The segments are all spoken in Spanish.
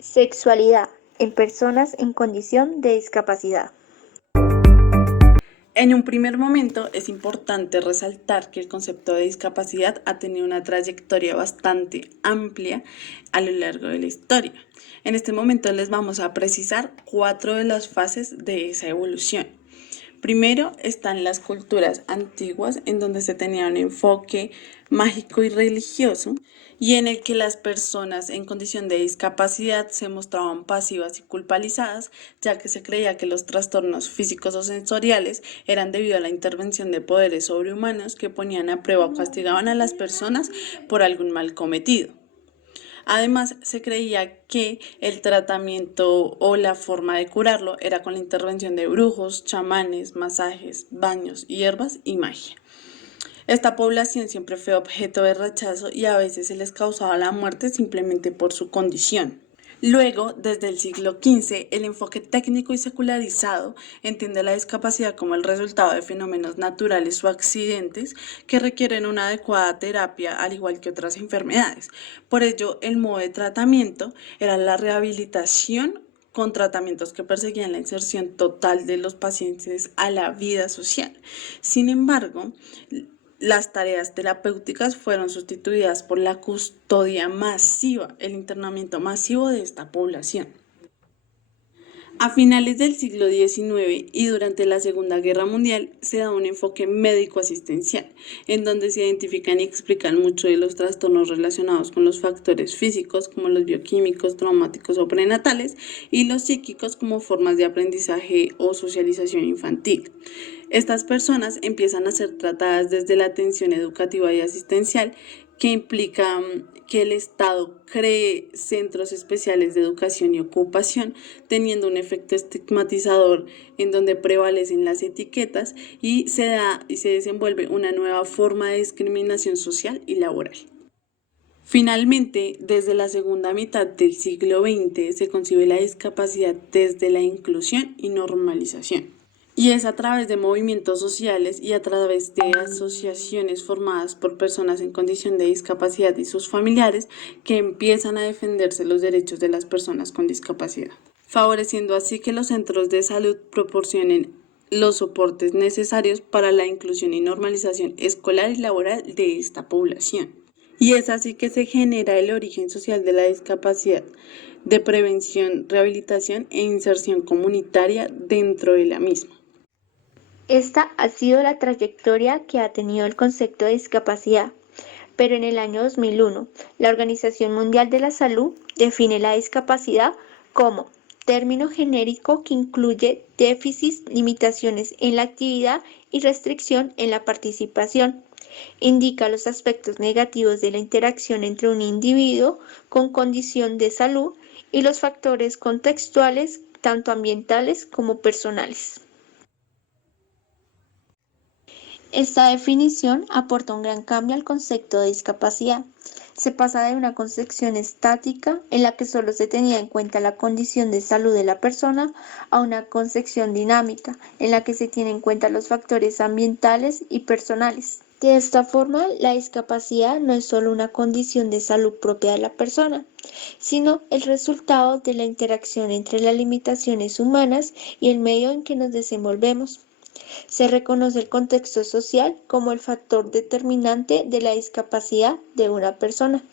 Sexualidad en personas en condición de discapacidad. En un primer momento es importante resaltar que el concepto de discapacidad ha tenido una trayectoria bastante amplia a lo largo de la historia. En este momento les vamos a precisar 4 de las fases de esa evolución. Primero están las culturas antiguas, en donde se tenía un enfoque mágico y religioso, y en el que las personas en condición de discapacidad se mostraban pasivas y culpabilizadas, ya que se creía que los trastornos físicos o sensoriales eran debido a la intervención de poderes sobrehumanos que ponían a prueba o castigaban a las personas por algún mal cometido. Además, se creía que el tratamiento o la forma de curarlo era con la intervención de brujos, chamanes, masajes, baños, hierbas y magia. Esta población siempre fue objeto de rechazo y a veces se les causaba la muerte simplemente por su condición. Luego, desde el siglo XV, el enfoque técnico y secularizado entiende la discapacidad como el resultado de fenómenos naturales o accidentes que requieren una adecuada terapia, al igual que otras enfermedades. Por ello, el modo de tratamiento era la rehabilitación con tratamientos que perseguían la inserción total de los pacientes a la vida social. Sin embargo, las tareas terapéuticas fueron sustituidas por la custodia masiva, el internamiento masivo de esta población. A finales del siglo XIX y durante la Segunda Guerra Mundial se da un enfoque médico-asistencial, en donde se identifican y explican mucho de los trastornos relacionados con los factores físicos, como los bioquímicos, traumáticos o prenatales, y los psíquicos como formas de aprendizaje o socialización infantil. Estas personas empiezan a ser tratadas desde la atención educativa y asistencial, que implica que el Estado cree centros especiales de educación y ocupación, teniendo un efecto estigmatizador en donde prevalecen las etiquetas y se desenvuelve una nueva forma de discriminación social y laboral. Finalmente, desde la segunda mitad del siglo XX se concibe la discapacidad desde la inclusión y normalización. Y es a través de movimientos sociales y a través de asociaciones formadas por personas en condición de discapacidad y sus familiares que empiezan a defenderse los derechos de las personas con discapacidad, favoreciendo así que los centros de salud proporcionen los soportes necesarios para la inclusión y normalización escolar y laboral de esta población. Y es así que se genera el origen social de la discapacidad, de prevención, rehabilitación e inserción comunitaria dentro de la misma. Esta ha sido la trayectoria que ha tenido el concepto de discapacidad, pero en el año 2001, la Organización Mundial de la Salud define la discapacidad como término genérico que incluye déficits, limitaciones en la actividad y restricción en la participación. Indica los aspectos negativos de la interacción entre un individuo con condición de salud y los factores contextuales, tanto ambientales como personales. Esta definición aporta un gran cambio al concepto de discapacidad. Se pasa de una concepción estática en la que solo se tenía en cuenta la condición de salud de la persona a una concepción dinámica en la que se tienen en cuenta los factores ambientales y personales. De esta forma, la discapacidad no es solo una condición de salud propia de la persona, sino el resultado de la interacción entre las limitaciones humanas y el medio en que nos desenvolvemos. Se reconoce el contexto social como el factor determinante de la discapacidad de una persona.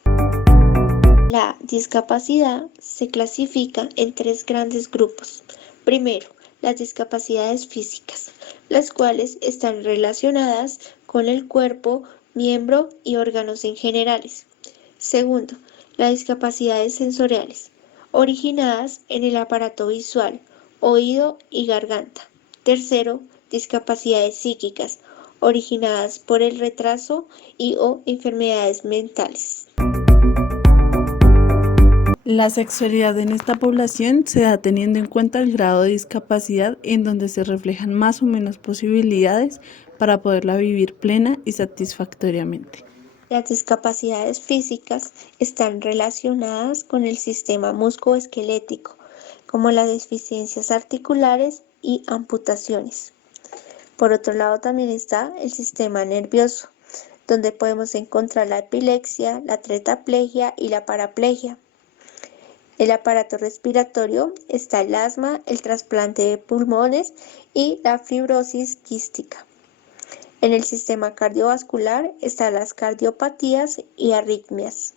La discapacidad se clasifica en tres grandes grupos. Primero, las discapacidades físicas, las cuales están relacionadas con el cuerpo, miembro y órganos en generales. Segundo, las discapacidades sensoriales, originadas en el aparato visual, oído y garganta. Tercero, discapacidades psíquicas, originadas por el retraso y o enfermedades mentales. La sexualidad en esta población se da teniendo en cuenta el grado de discapacidad en donde se reflejan más o menos posibilidades para poderla vivir plena y satisfactoriamente. Las discapacidades físicas están relacionadas con el sistema musculoesquelético, como las deficiencias articulares y amputaciones. Por otro lado también está el sistema nervioso, donde podemos encontrar la epilepsia, la tetraplegia y la paraplegia. El aparato respiratorio está el asma, el trasplante de pulmones y la fibrosis quística. En el sistema cardiovascular están las cardiopatías y arritmias.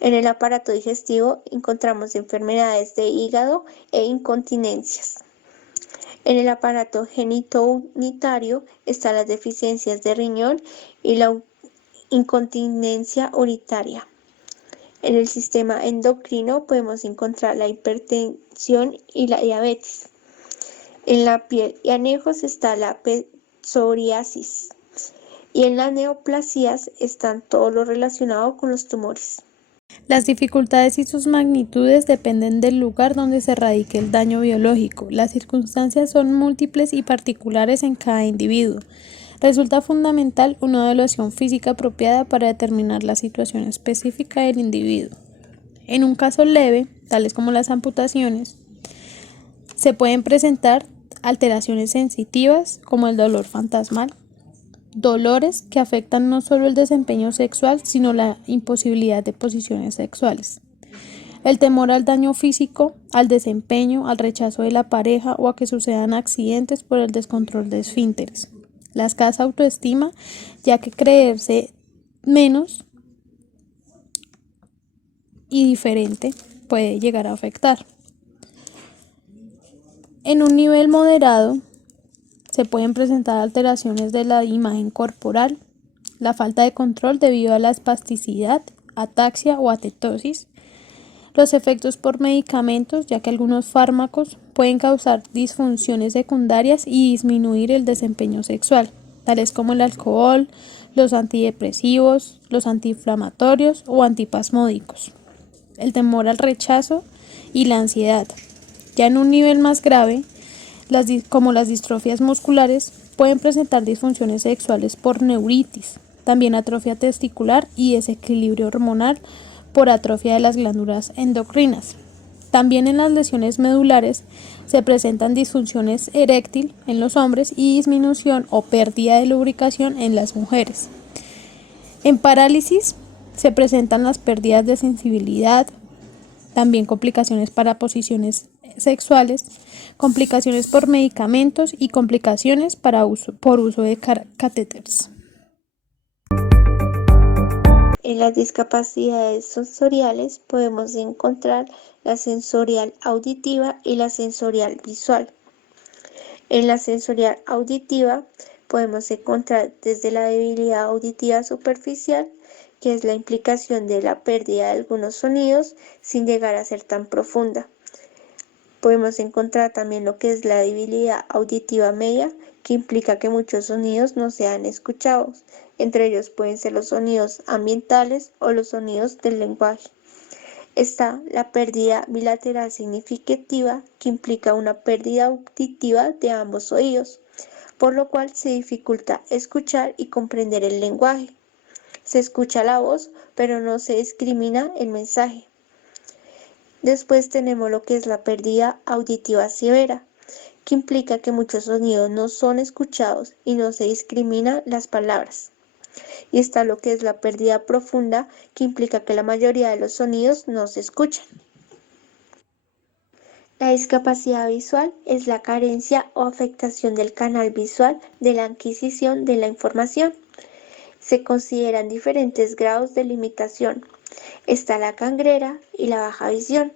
En el aparato digestivo encontramos enfermedades de hígado e incontinencias. En el aparato genitourinario están las deficiencias de riñón y la incontinencia urinaria. En el sistema endocrino podemos encontrar la hipertensión y la diabetes. En la piel y anejos está la psoriasis. Y en las neoplasias están todo lo relacionado con los tumores. Las dificultades y sus magnitudes dependen del lugar donde se radique el daño biológico. Las circunstancias son múltiples y particulares en cada individuo. Resulta fundamental una evaluación física apropiada para determinar la situación específica del individuo. En un caso leve, tales como las amputaciones, se pueden presentar alteraciones sensitivas como el dolor fantasmal, dolores que afectan no solo el desempeño sexual, sino la imposibilidad de posiciones sexuales. El temor al daño físico, al desempeño, al rechazo de la pareja o a que sucedan accidentes por el descontrol de esfínteres. La escasa autoestima, ya que creerse menos y diferente puede llegar a afectar. En un nivel moderado, se pueden presentar alteraciones de la imagen corporal, la falta de control debido a la espasticidad, ataxia o atetosis, los efectos por medicamentos, ya que algunos fármacos pueden causar disfunciones secundarias y disminuir el desempeño sexual, tales como el alcohol, los antidepresivos, los antiinflamatorios o antipasmódicos, el temor al rechazo y la ansiedad. Ya en un nivel más grave, como las distrofias musculares, pueden presentar disfunciones sexuales por neuritis, también atrofia testicular y desequilibrio hormonal por atrofia de las glándulas endocrinas. También en las lesiones medulares se presentan disfunciones eréctil en los hombres y disminución o pérdida de lubricación en las mujeres. En parálisis se presentan las pérdidas de sensibilidad, también complicaciones para posiciones sexuales, complicaciones por medicamentos y complicaciones por uso de catéteres. En las discapacidades sensoriales podemos encontrar la sensorial auditiva y la sensorial visual. En la sensorial auditiva podemos encontrar desde la debilidad auditiva superficial, que es la implicación de la pérdida de algunos sonidos sin llegar a ser tan profunda. Podemos encontrar también lo que es la debilidad auditiva media, que implica que muchos sonidos no sean escuchados. Entre ellos pueden ser los sonidos ambientales o los sonidos del lenguaje. Está la pérdida bilateral significativa, que implica una pérdida auditiva de ambos oídos, por lo cual se dificulta escuchar y comprender el lenguaje. Se escucha la voz, pero no se discrimina el mensaje. Después tenemos lo que es la pérdida auditiva severa, que implica que muchos sonidos no son escuchados y no se discrimina las palabras. Y está lo que es la pérdida profunda, que implica que la mayoría de los sonidos no se escuchan. La discapacidad visual es la carencia o afectación del canal visual de la adquisición de la información. Se consideran diferentes grados de limitación. Está la cangrera y la baja visión.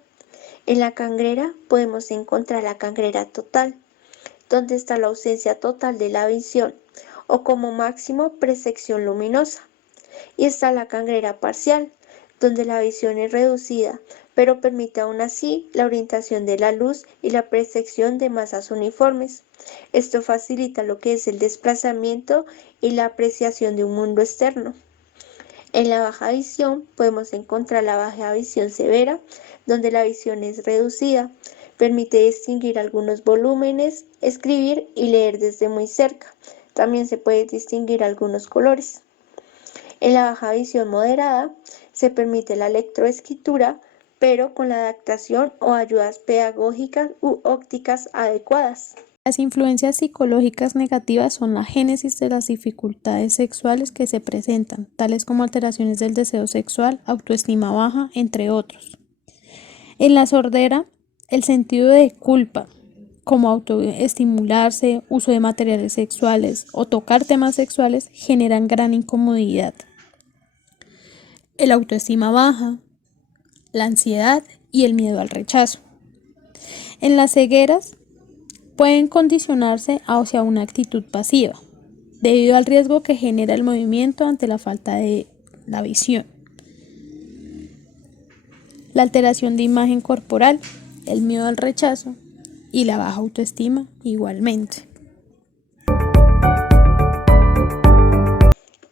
En la cangrera podemos encontrar la cangrera total, donde está la ausencia total de la visión, o como máximo presección luminosa. Y está la cangrera parcial, donde la visión es reducida, pero permite aún así la orientación de la luz y la percepción de masas uniformes. Esto facilita lo que es el desplazamiento y la apreciación de un mundo externo. En la baja visión podemos encontrar la baja visión severa, donde la visión es reducida, permite distinguir algunos volúmenes, escribir y leer desde muy cerca. También se puede distinguir algunos colores. En la baja visión moderada se permite la lectoescritura, pero con la adaptación o ayudas pedagógicas u ópticas adecuadas. Las influencias psicológicas negativas son la génesis de las dificultades sexuales que se presentan, tales como alteraciones del deseo sexual, autoestima baja, entre otros. En la sordera, el sentido de culpa, como autoestimularse, uso de materiales sexuales o tocar temas sexuales, generan gran incomodidad. El autoestima baja, la ansiedad y el miedo al rechazo. En las cegueras, pueden condicionarse hacia una actitud pasiva, debido al riesgo que genera el movimiento ante la falta de la visión. La alteración de imagen corporal, el miedo al rechazo y la baja autoestima igualmente.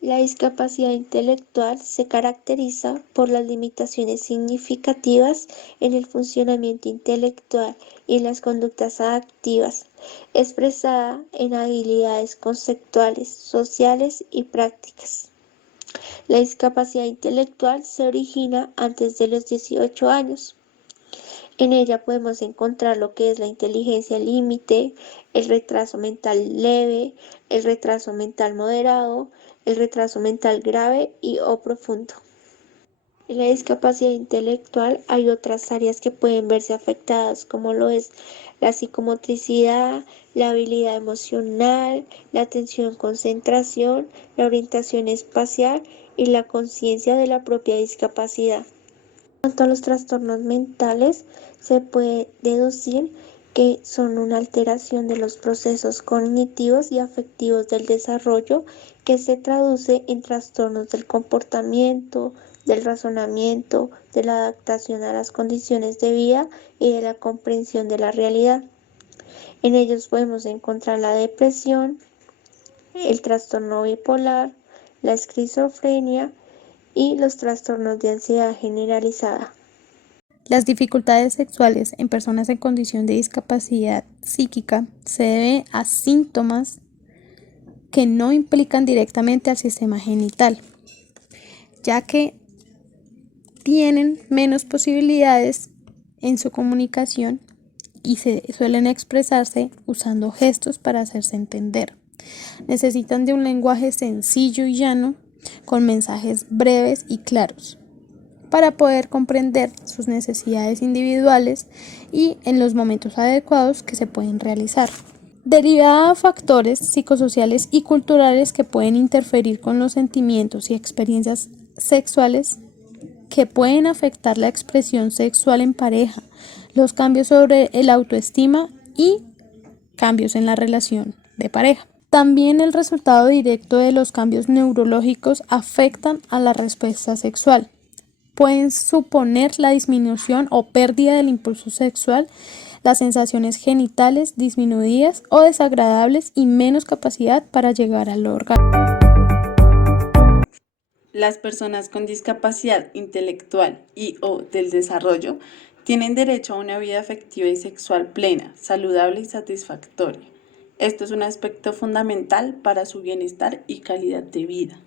La discapacidad intelectual se caracteriza por las limitaciones significativas en el funcionamiento intelectual y en las conductas adaptivas, expresada en habilidades conceptuales, sociales y prácticas. La discapacidad intelectual se origina antes de los 18 años. En ella podemos encontrar lo que es la inteligencia límite, el retraso mental leve, el retraso mental moderado, el retraso mental grave o profundo. En la discapacidad intelectual hay otras áreas que pueden verse afectadas, como lo es la psicomotricidad, la habilidad emocional, la atención, concentración, la orientación espacial y la conciencia de la propia discapacidad. En cuanto a los trastornos mentales, se puede deducir que son una alteración de los procesos cognitivos y afectivos del desarrollo que se traduce en trastornos del comportamiento, del razonamiento, de la adaptación a las condiciones de vida y de la comprensión de la realidad. En ellos podemos encontrar la depresión, el trastorno bipolar, la esquizofrenia y los trastornos de ansiedad generalizada. Las dificultades sexuales en personas en condición de discapacidad psíquica se deben a síntomas que no implican directamente al sistema genital, ya que tienen menos posibilidades en su comunicación y suelen expresarse usando gestos para hacerse entender. Necesitan de un lenguaje sencillo y llano, con mensajes breves y claros, para poder comprender sus necesidades individuales y en los momentos adecuados que se pueden realizar. Derivada de factores psicosociales y culturales que pueden interferir con los sentimientos y experiencias sexuales que pueden afectar la expresión sexual en pareja, los cambios sobre el autoestima y cambios en la relación de pareja. También el resultado directo de los cambios neurológicos afectan a la respuesta sexual. Pueden suponer la disminución o pérdida del impulso sexual, las sensaciones genitales disminuidas o desagradables y menos capacidad para llegar al orgasmo. Las personas con discapacidad intelectual y/o del desarrollo tienen derecho a una vida afectiva y sexual plena, saludable y satisfactoria. Esto es un aspecto fundamental para su bienestar y calidad de vida.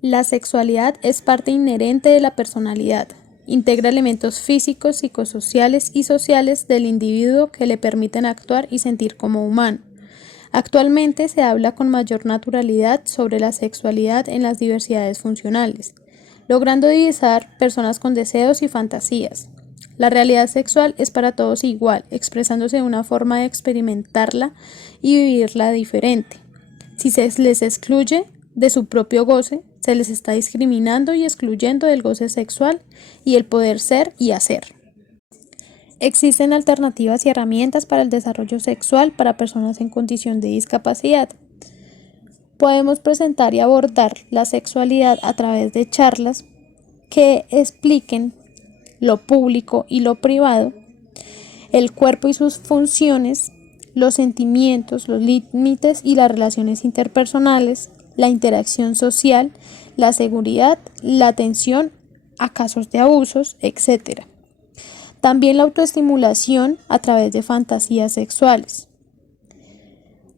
La sexualidad es parte inherente de la personalidad. Integra elementos físicos, psicosociales y sociales del individuo que le permiten actuar y sentir como humano. Actualmente se habla con mayor naturalidad sobre la sexualidad en las diversidades funcionales, logrando divisar personas con deseos y fantasías. La realidad sexual es para todos igual, expresándose una forma de experimentarla y vivirla diferente. Si se les excluye de su propio goce, se les está discriminando y excluyendo del goce sexual y el poder ser y hacer. Existen alternativas y herramientas para el desarrollo sexual para personas en condición de discapacidad. Podemos presentar y abordar la sexualidad a través de charlas que expliquen lo público y lo privado, el cuerpo y sus funciones, los sentimientos, los límites y las relaciones interpersonales, la interacción social, la seguridad, la atención a casos de abusos, etc. También la autoestimulación a través de fantasías sexuales.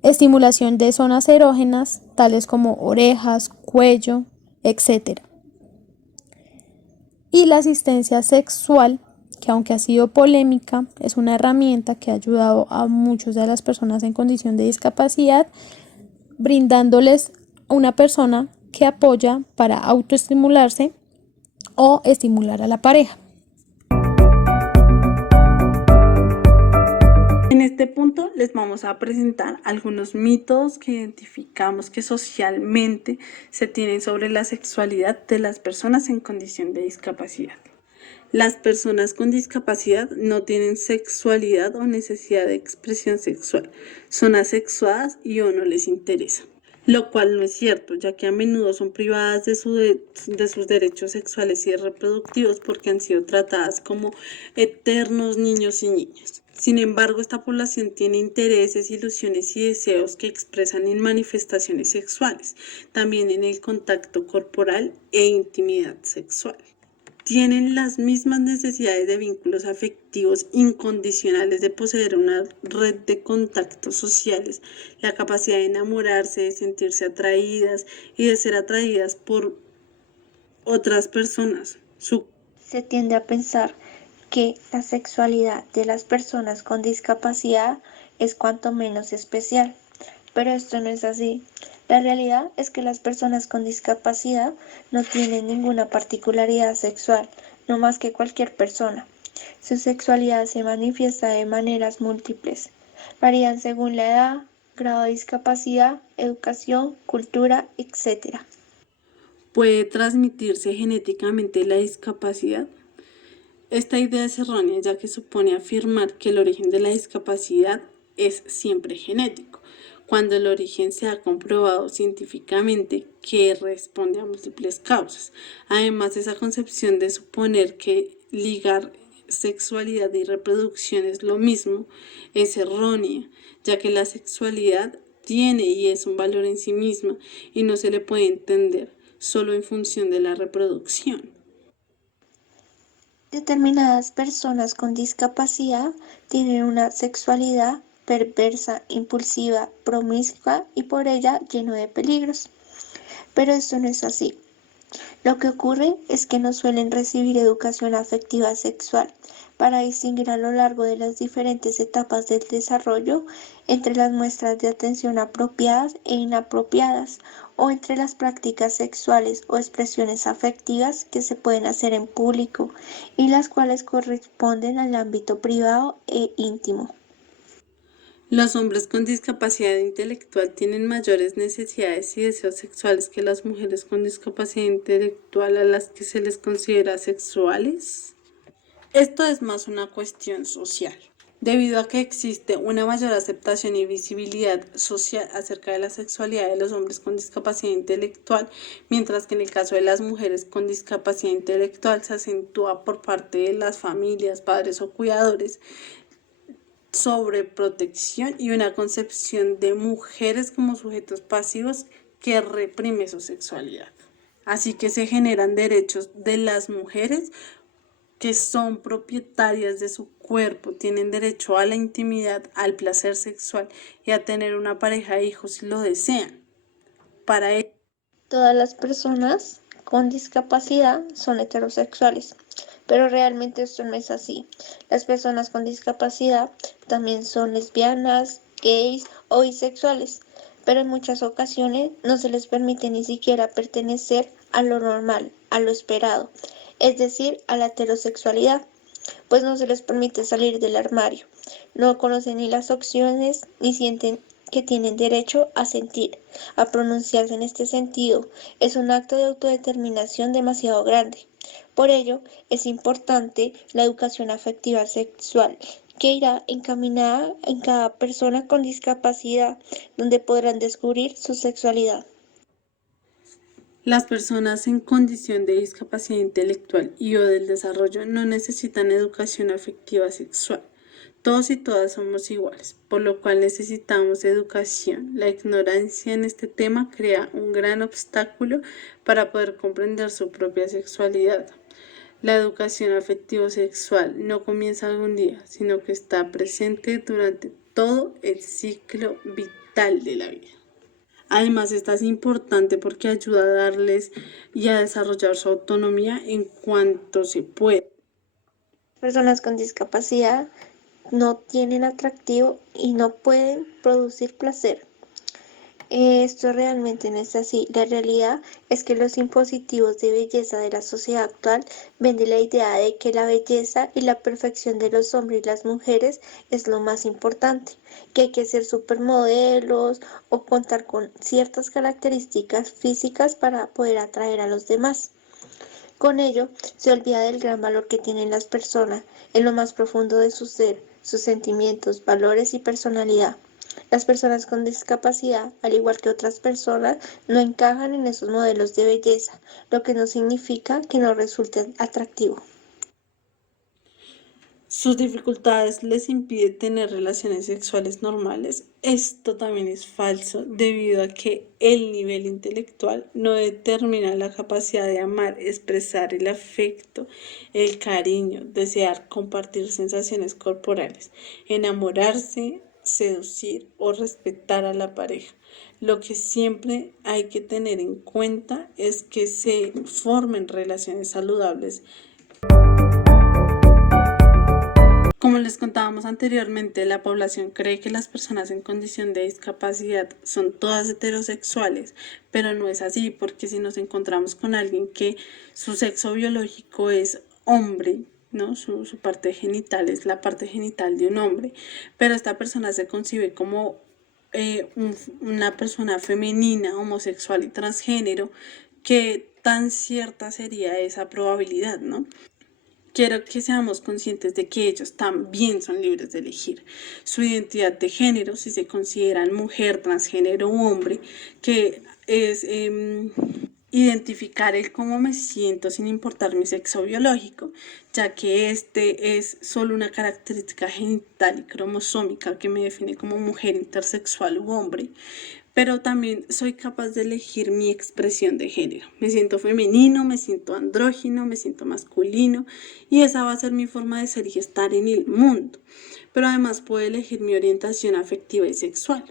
Estimulación de zonas erógenas, tales como orejas, cuello, etc. Y la asistencia sexual, que aunque ha sido polémica, es una herramienta que ha ayudado a muchas de las personas en condición de discapacidad, brindándoles una persona que apoya para autoestimularse o estimular a la pareja. En este punto les vamos a presentar algunos mitos que identificamos que socialmente se tienen sobre la sexualidad de las personas en condición de discapacidad. Las personas con discapacidad no tienen sexualidad o necesidad de expresión sexual, son asexuadas y o no les interesa. Lo cual no es cierto, ya que a menudo son privadas de sus derechos sexuales y reproductivos porque han sido tratadas como eternos niños y niñas. Sin embargo, esta población tiene intereses, ilusiones y deseos que expresan en manifestaciones sexuales, también en el contacto corporal e intimidad sexual. Tienen las mismas necesidades de vínculos afectivos incondicionales, de poseer una red de contactos sociales, la capacidad de enamorarse, de sentirse atraídas y de ser atraídas por otras personas. Se tiende a pensar que la sexualidad de las personas con discapacidad es cuanto menos especial, pero esto no es así. La realidad es que las personas con discapacidad no tienen ninguna particularidad sexual, no más que cualquier persona. Su sexualidad se manifiesta de maneras múltiples. Varían según la edad, grado de discapacidad, educación, cultura, etc. ¿Puede transmitirse genéticamente la discapacidad? Esta idea es errónea, ya que supone afirmar que el origen de la discapacidad es siempre genético, cuando el origen se ha comprobado científicamente que responde a múltiples causas. Además, esa concepción de suponer que ligar sexualidad y reproducción es lo mismo es errónea, ya que la sexualidad tiene y es un valor en sí misma y no se le puede entender solo en función de la reproducción. Determinadas personas con discapacidad tienen una sexualidad perversa, impulsiva, promiscua y por ella lleno de peligros. Pero esto no es así. Lo que ocurre es que no suelen recibir educación afectiva sexual para distinguir a lo largo de las diferentes etapas del desarrollo entre las muestras de atención apropiadas e inapropiadas, o entre las prácticas sexuales o expresiones afectivas que se pueden hacer en público y las cuales corresponden al ámbito privado e íntimo. Los hombres con discapacidad intelectual tienen mayores necesidades y deseos sexuales que las mujeres con discapacidad intelectual a las que se les considera sexuales. Esto es más una cuestión social, debido a que existe una mayor aceptación y visibilidad social acerca de la sexualidad de los hombres con discapacidad intelectual, mientras que en el caso de las mujeres con discapacidad intelectual se acentúa por parte de las familias, padres o cuidadores sobre protección y una concepción de mujeres como sujetos pasivos que reprime su sexualidad. Así que se generan derechos de las mujeres que son propietarias de su cuerpo, tienen derecho a la intimidad, al placer sexual y a tener una pareja de hijos si lo desean. Para ello, Todas las personas con discapacidad son heterosexuales, pero realmente esto no es así. Las personas con discapacidad también son lesbianas, gays o bisexuales, pero en muchas ocasiones no se les permite ni siquiera pertenecer a lo normal, a lo esperado, es decir, a la heterosexualidad, pues no se les permite salir del armario. No conocen ni las opciones ni sienten que tienen derecho a sentir, a pronunciarse en este sentido. Es un acto de autodeterminación demasiado grande. Por ello, es importante la educación afectiva sexual, que irá encaminada en cada persona con discapacidad, donde podrán descubrir su sexualidad. las personas en condición de discapacidad intelectual y o del desarrollo no necesitan educación afectiva sexual. Todos y todas somos iguales, por lo cual necesitamos educación. La ignorancia en este tema crea un gran obstáculo para poder comprender su propia sexualidad. La educación afectivo-sexual no comienza algún día, sino que está presente durante todo el ciclo vital de la vida. Además, esta es importante porque ayuda a darles y a desarrollar su autonomía en cuanto se puede. Personas con discapacidad no tienen atractivo y no pueden producir placer. Esto realmente no es así. La realidad es que los impositivos de belleza de la sociedad actual venden la idea de que la belleza y la perfección de los hombres y las mujeres es lo más importante, que hay que ser supermodelos o contar con ciertas características físicas para poder atraer a los demás. Con ello, se olvida del gran valor que tienen las personas en lo más profundo de su ser, sus sentimientos, valores y personalidad. Las personas con discapacidad, al igual que otras personas, no encajan en esos modelos de belleza, lo que no significa que no resulten atractivos. Sus dificultades les impide tener relaciones sexuales normales. Esto también es falso debido a que el nivel intelectual no determina la capacidad de amar, expresar el afecto, el cariño, desear, compartir sensaciones corporales, enamorarse, seducir o respetar a la pareja. Lo que siempre hay que tener en cuenta es que se formen relaciones saludables. Como les contábamos anteriormente, la población cree que las personas en condición de discapacidad son todas heterosexuales, pero no es así, porque si nos encontramos con alguien que su sexo biológico es hombre, ¿no? Su parte genital es la parte genital de un hombre, pero esta persona se concibe como una persona femenina, homosexual y transgénero, ¿qué tan cierta sería esa probabilidad, no? Quiero que seamos conscientes de que ellos también son libres de elegir su identidad de género, si se consideran mujer, transgénero u hombre, que es identificar el cómo me siento sin importar mi sexo biológico, ya que este es solo una característica genital y cromosómica que me define como mujer intersexual u hombre, pero también soy capaz de elegir mi expresión de género. Me siento femenino, me siento andrógino, me siento masculino y esa va a ser mi forma de ser y estar en el mundo. Pero además puedo elegir mi orientación afectiva y sexual,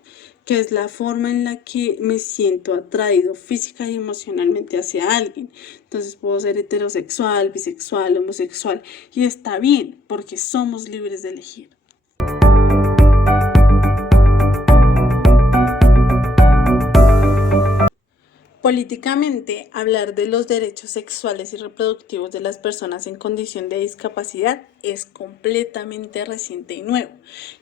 que es la forma en la que me siento atraído física y emocionalmente hacia alguien. Entonces puedo ser heterosexual, bisexual, homosexual y está bien porque somos libres de elegir. Políticamente, hablar de los derechos sexuales y reproductivos de las personas en condición de discapacidad es completamente reciente y nuevo.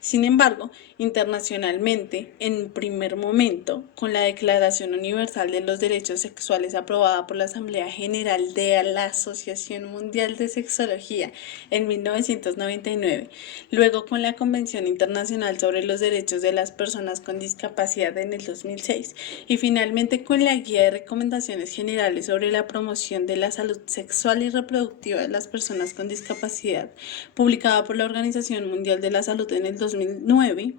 Sin embargo, internacionalmente, en un primer momento, con la Declaración Universal de los Derechos Sexuales aprobada por la Asamblea General de la Asociación Mundial de Sexología en 1999, luego con la Convención Internacional sobre los Derechos de las Personas con Discapacidad en el 2006 y finalmente con la Guía de Recomendaciones Generales sobre la promoción de la salud sexual y reproductiva de las personas con discapacidad, publicada por la Organización Mundial de la Salud en el 2009,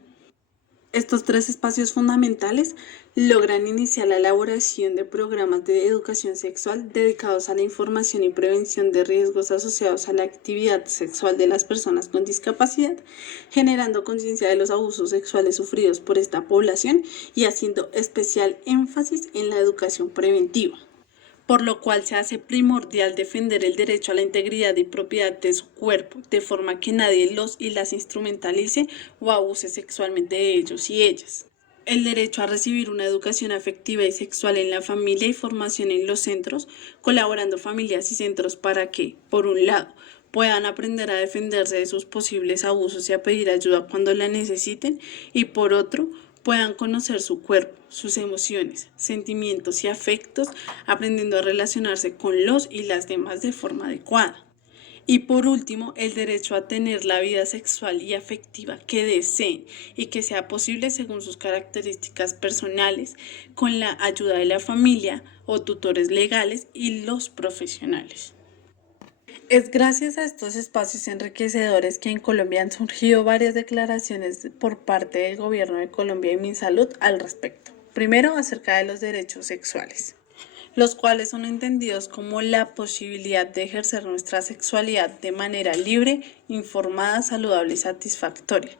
estos tres espacios fundamentales logran iniciar la elaboración de programas de educación sexual dedicados a la información y prevención de riesgos asociados a la actividad sexual de las personas con discapacidad, generando conciencia de los abusos sexuales sufridos por esta población y haciendo especial énfasis en la educación preventiva, por lo cual se hace primordial defender el derecho a la integridad y propiedad de su cuerpo, de forma que nadie los y las instrumentalice o abuse sexualmente de ellos y ellas. El derecho a recibir una educación afectiva y sexual en la familia y formación en los centros, colaborando familias y centros para que, por un lado, puedan aprender a defenderse de sus posibles abusos y a pedir ayuda cuando la necesiten, y por otro, puedan conocer su cuerpo, sus emociones, sentimientos y afectos, aprendiendo a relacionarse con los y las demás de forma adecuada. Y por último, el derecho a tener la vida sexual y afectiva que deseen y que sea posible según sus características personales, con la ayuda de la familia o tutores legales y los profesionales. Es gracias a estos espacios enriquecedores que en Colombia han surgido varias declaraciones por parte del Gobierno de Colombia y MinSalud al respecto. Primero, acerca de los derechos sexuales. los cuales son entendidos como la posibilidad de ejercer nuestra sexualidad de manera libre, informada, saludable y satisfactoria,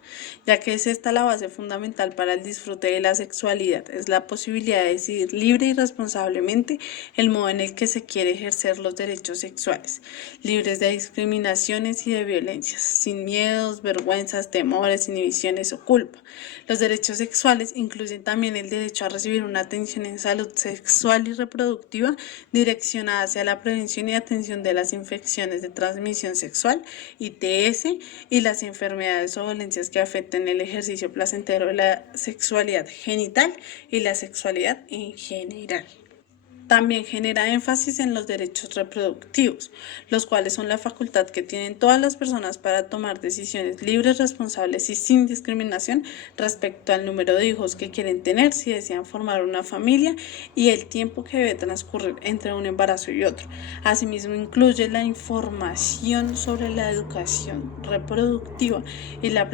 ya que es esta la base fundamental para el disfrute de la sexualidad, es la posibilidad de decidir libre y responsablemente el modo en el que se quiere ejercer los derechos sexuales, libres de discriminaciones y de violencias, sin miedos, vergüenzas, temores, inhibiciones o culpa. Los derechos sexuales incluyen también el derecho a recibir una atención en salud sexual y reproductiva direccionada hacia la prevención y atención de las infecciones de transmisión sexual, ITS, y las enfermedades o dolencias que afecten el ejercicio placentero de la sexualidad genital y la sexualidad en general. También genera énfasis en los derechos reproductivos, los cuales son la facultad que tienen todas las personas para tomar decisiones libres, responsables y sin discriminación respecto al número de hijos que quieren tener, si desean formar una familia y el tiempo que debe transcurrir entre un embarazo y otro. Asimismo, incluye la información sobre la educación reproductiva y la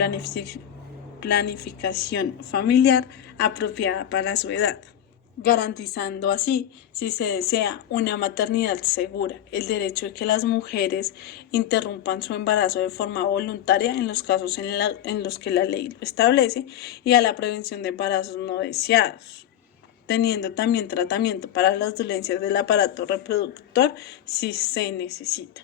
planificación familiar apropiada para su edad, garantizando así, si se desea, una maternidad segura, el derecho de que las mujeres interrumpan su embarazo de forma voluntaria en los casos en los que la ley lo establece, y a la prevención de embarazos no deseados, teniendo también tratamiento para las dolencias del aparato reproductor si se necesita.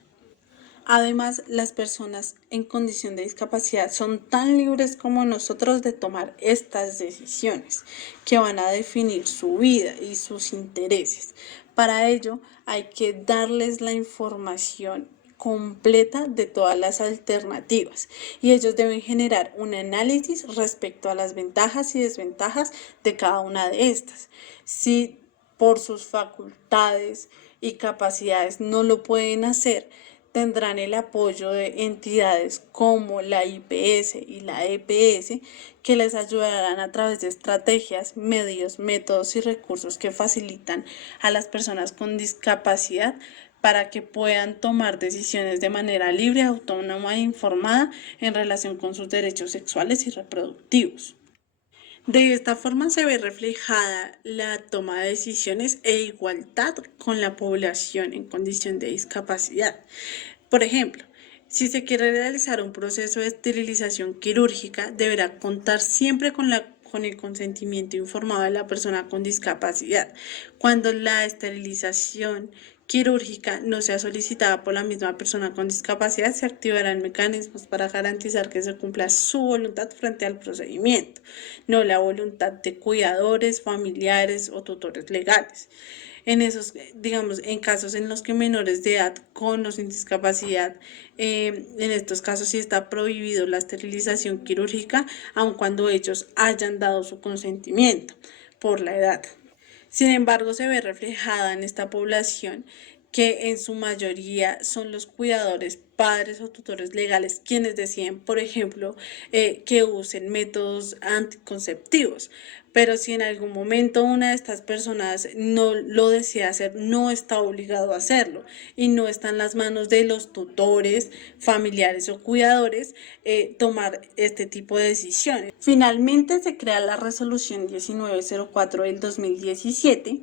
Además, las personas en condición de discapacidad son tan libres como nosotros de tomar estas decisiones que van a definir su vida y sus intereses. Para ello, hay que darles la información completa de todas las alternativas y ellos deben generar un análisis respecto a las ventajas y desventajas de cada una de estas. Si por sus facultades y capacidades no lo pueden hacer, tendrán el apoyo de entidades como la IPS y la EPS que les ayudarán a través de estrategias, medios, métodos y recursos que facilitan a las personas con discapacidad para que puedan tomar decisiones de manera libre, autónoma e informada en relación con sus derechos sexuales y reproductivos. De esta forma se ve reflejada la toma de decisiones e igualdad con la población en condición de discapacidad. Por ejemplo, si se quiere realizar un proceso de esterilización quirúrgica, deberá contar siempre con el consentimiento informado de la persona con discapacidad. Cuando la esterilización quirúrgica no sea solicitada por la misma persona con discapacidad, se activarán mecanismos para garantizar que se cumpla su voluntad frente al procedimiento, no la voluntad de cuidadores, familiares o tutores legales. En esos, digamos, en casos en los que menores de edad con o sin discapacidad, en estos casos sí está prohibido la esterilización quirúrgica, aun cuando ellos hayan dado su consentimiento por la edad. Sin embargo, se ve reflejada en esta población que en su mayoría son los cuidadores, padres o tutores legales quienes deciden, por ejemplo, que usen métodos anticonceptivos. Pero si en algún momento una de estas personas no lo desea hacer, no está obligado a hacerlo y no está en las manos de los tutores, familiares o cuidadores tomar este tipo de decisiones. Finalmente se crea la resolución 1904 del 2017,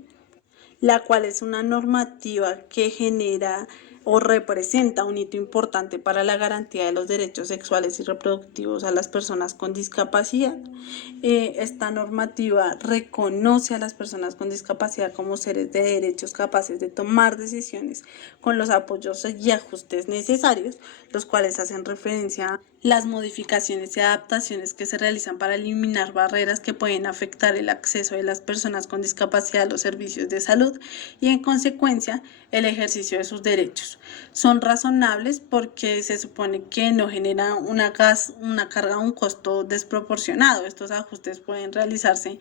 la cual es una normativa que genera o representa un hito importante para la garantía de los derechos sexuales y reproductivos a las personas con discapacidad. Esta normativa reconoce a las personas con discapacidad como seres de derechos capaces de tomar decisiones con los apoyos y ajustes necesarios, los cuales hacen referencia a las modificaciones y adaptaciones que se realizan para eliminar barreras que pueden afectar el acceso de las personas con discapacidad a los servicios de salud y, en consecuencia, el ejercicio de sus derechos. Son razonables porque se supone que no genera una carga o un costo desproporcionado. Estos ajustes pueden realizarse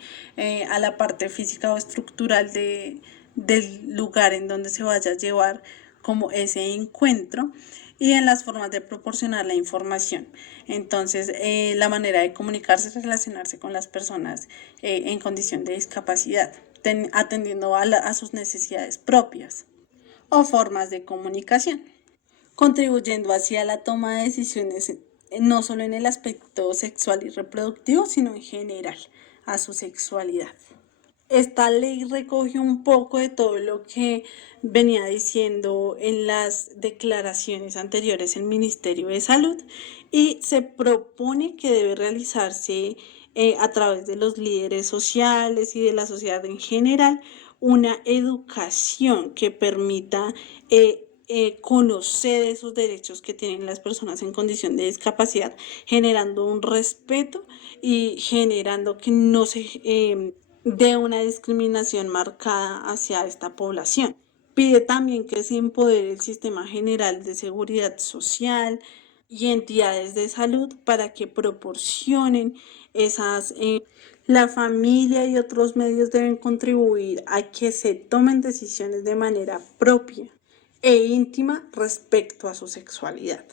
a la parte física o estructural del lugar en donde se vaya a llevar como ese encuentro y en las formas de proporcionar la información. Entonces, la manera de comunicarse y relacionarse con las personas en condición de discapacidad, atendiendo a sus necesidades propias o formas de comunicación, contribuyendo así a la toma de decisiones no solo en el aspecto sexual y reproductivo, sino en general a su sexualidad. Esta ley recoge un poco de todo lo que venía diciendo en las declaraciones anteriores el Ministerio de Salud y se propone que debe realizarse a través de los líderes sociales y de la sociedad en general una educación que permita conocer esos derechos que tienen las personas en condición de discapacidad, generando un respeto y generando que no se de una discriminación marcada hacia esta población. Pide también que se empodere el sistema general de seguridad social y entidades de salud para que proporcionen esas... la familia y otros medios deben contribuir a que se tomen decisiones de manera propia e íntima respecto a su sexualidad.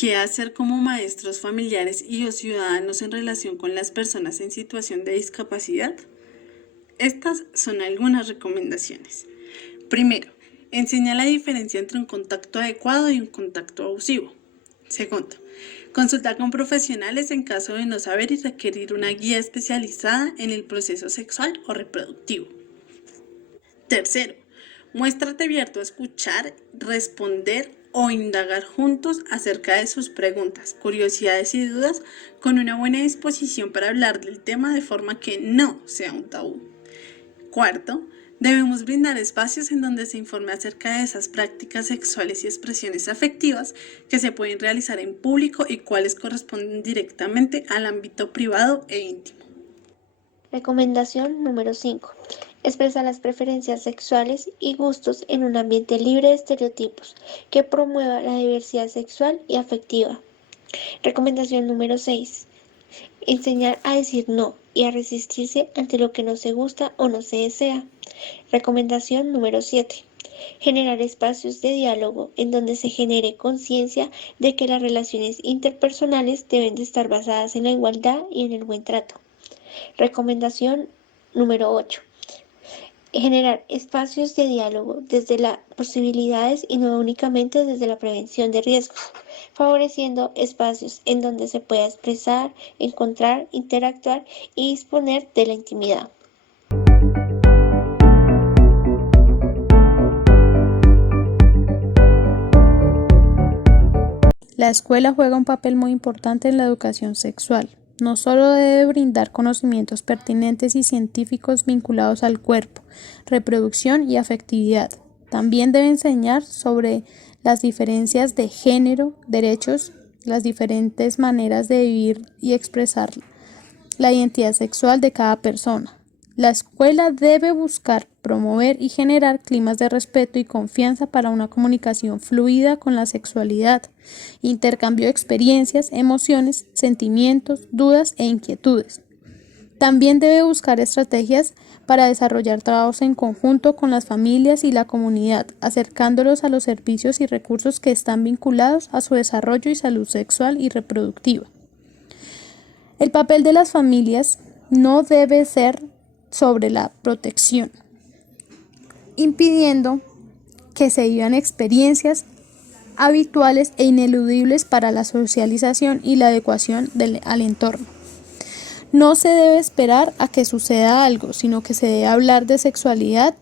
¿Qué hacer como maestros, familiares y o ciudadanos en relación con las personas en situación de discapacidad? Estas son algunas recomendaciones. Primero, enseña la diferencia entre un contacto adecuado y un contacto abusivo. Segundo, consulta con profesionales en caso de no saber y requerir una guía especializada en el proceso sexual o reproductivo. Tercero, muéstrate abierto a escuchar, responder o indagar juntos acerca de sus preguntas, curiosidades y dudas con una buena disposición para hablar del tema de forma que no sea un tabú. Cuarto, debemos brindar espacios en donde se informe acerca de esas prácticas sexuales y expresiones afectivas que se pueden realizar en público y cuáles corresponden directamente al ámbito privado e íntimo. Recomendación número 5. Expresa las preferencias sexuales y gustos en un ambiente libre de estereotipos que promueva la diversidad sexual y afectiva. Recomendación número 6. Enseñar a decir no y a resistirse ante lo que no se gusta o no se desea. Recomendación número 7. Generar espacios de diálogo en donde se genere conciencia de que las relaciones interpersonales deben de estar basadas en la igualdad y en el buen trato. Recomendación número 8. Generar espacios de diálogo desde las posibilidades y no únicamente desde la prevención de riesgos, favoreciendo espacios en donde se pueda expresar, encontrar, interactuar y disponer de la intimidad. La escuela juega un papel muy importante en la educación sexual. No solo debe brindar conocimientos pertinentes y científicos vinculados al cuerpo, reproducción y afectividad, también debe enseñar sobre las diferencias de género, derechos, las diferentes maneras de vivir y expresar la identidad sexual de cada persona. La escuela debe buscar promover y generar climas de respeto y confianza para una comunicación fluida con la sexualidad, intercambio de experiencias, emociones, sentimientos, dudas e inquietudes. También debe buscar estrategias para desarrollar trabajos en conjunto con las familias y la comunidad, acercándolos a los servicios y recursos que están vinculados a su desarrollo y salud sexual y reproductiva. El papel de las familias no debe ser sobre la protección, impidiendo que se vivan experiencias habituales e ineludibles para la socialización y la adecuación al entorno. No se debe esperar a que suceda algo, sino que se debe hablar de sexualidad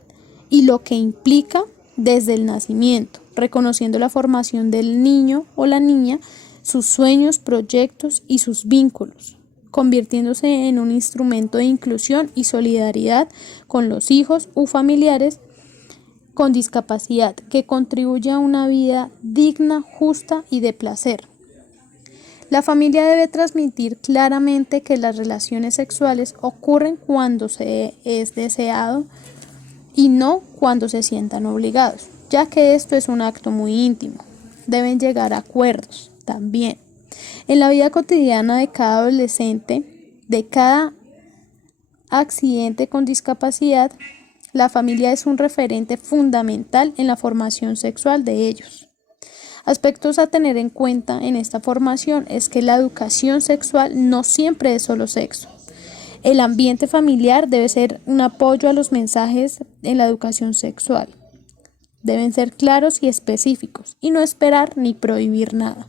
y lo que implica desde el nacimiento, reconociendo la formación del niño o la niña, sus sueños, proyectos y sus vínculos, convirtiéndose en un instrumento de inclusión y solidaridad con los hijos u familiares con discapacidad que contribuye a una vida digna, justa y de placer. La familia debe transmitir claramente que las relaciones sexuales ocurren cuando se es deseado y no cuando se sientan obligados, ya que esto es un acto muy íntimo. Deben llegar a acuerdos también. En la vida cotidiana de cada adolescente, de cada accidente con discapacidad, la familia es un referente fundamental en la formación sexual de ellos. Aspectos a tener en cuenta en esta formación es que la educación sexual no siempre es solo sexo. El ambiente familiar debe ser un apoyo a los mensajes en la educación sexual. Deben ser claros y específicos y no esperar ni prohibir nada.